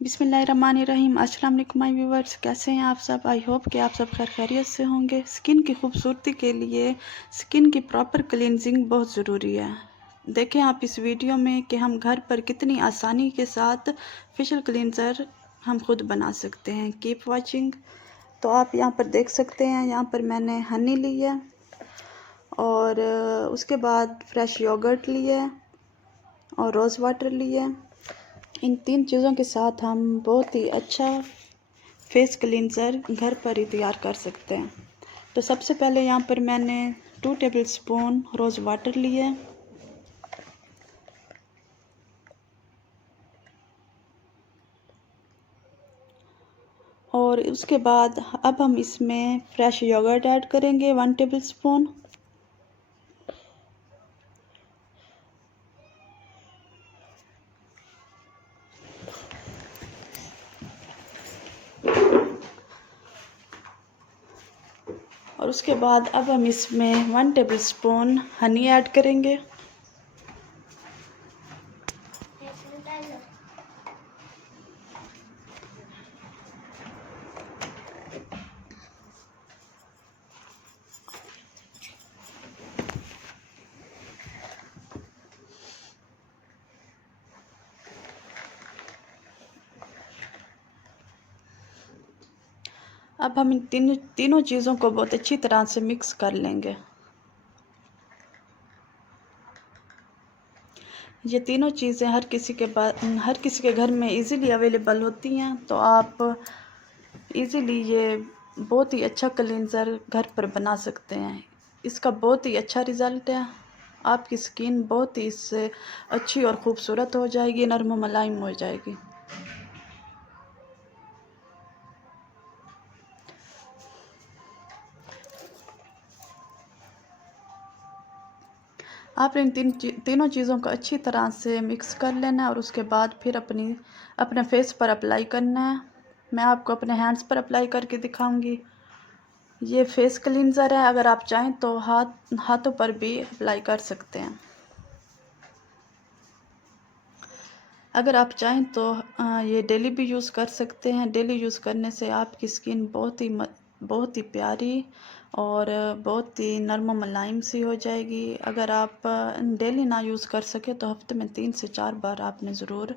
बिस्मिल्लाहिर्रहमानिर्रहीम। अस्सलाम वालेकुम माय व्यूवर्स, कैसे हैं आप सब। आई होप कि आप सब खैर खैरियत से होंगे। स्किन की खूबसूरती के लिए स्किन की प्रॉपर क्लींजिंग बहुत ज़रूरी है। देखें आप इस वीडियो में कि हम घर पर कितनी आसानी के साथ फेशियल क्लींजर हम खुद बना सकते हैं। Keep watching. तो आप यहाँ पर देख सकते हैं, यहाँ पर मैंने हनी ली है और उसके बाद फ्रेश योगर्ट लिया है और रोज़ वाटर लिया है। इन तीन चीज़ों के साथ हम बहुत ही अच्छा फेस क्लींजर घर पर ही तैयार कर सकते हैं। तो सबसे पहले यहाँ पर मैंने 2 टेबलस्पून रोज़ वाटर लिए है और उसके बाद अब हम इसमें फ्रेश योगर्ट ऐड करेंगे 1 टेबलस्पून। और उसके बाद अब हम इसमें 1 टेबलस्पून हनी ऐड करेंगे। अब हम इन तीनों चीज़ों को बहुत अच्छी तरह से मिक्स कर लेंगे। ये तीनों चीज़ें हर किसी के घर में इजीली अवेलेबल होती हैं, तो आप इजीली ये बहुत ही अच्छा क्लींजर घर पर बना सकते हैं। इसका बहुत ही अच्छा रिज़ल्ट है। आपकी स्किन बहुत ही इससे अच्छी और ख़ूबसूरत हो जाएगी, नरम मुलायम हो जाएगी। आप इन तीनों चीज़ों को अच्छी तरह से मिक्स कर लेना है और उसके बाद फिर अपने फेस पर अप्लाई करना है। मैं आपको अपने हैंड्स पर अप्लाई करके दिखाऊंगी। ये फेस क्लींजर है, अगर आप चाहें तो हाथों पर भी अप्लाई कर सकते हैं। अगर आप चाहें तो ये डेली भी यूज़ कर सकते हैं। डेली यूज़ करने से आपकी स्किन बहुत ही प्यारी और बहुत ही नरम मुलायम सी हो जाएगी। अगर आप डेली ना यूज़ कर सके तो हफ्ते में 3 से 4 बार आपने ज़रूर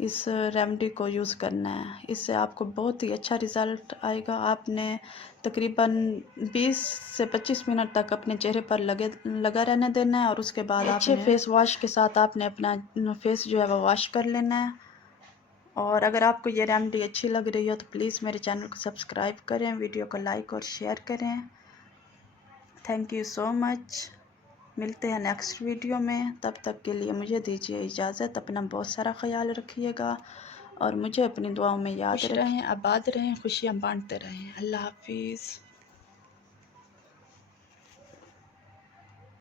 इस रेमेडी को यूज़ करना है। इससे आपको बहुत ही अच्छा रिज़ल्ट आएगा। आपने तकरीबन 20 से 25 मिनट तक अपने चेहरे पर लगा रहने देना है और उसके बाद अच्छे फेस वॉश के साथ आपने अपना फेस जो है वो वॉश कर लेना है। और अगर आपको ये रेमेडी अच्छी लग रही हो तो प्लीज़ मेरे चैनल को सब्सक्राइब करें, वीडियो को लाइक और शेयर करें। Thank you so much. मिलते हैं नेक्स्ट वीडियो में, तब तक के लिए मुझे दीजिए इजाज़त। अपना बहुत सारा ख्याल रखिएगा और मुझे अपनी दुआओं में याद रहें, आबाद रहें, खुशियाँ बांटते रहें। अल्लाह हाफिज़।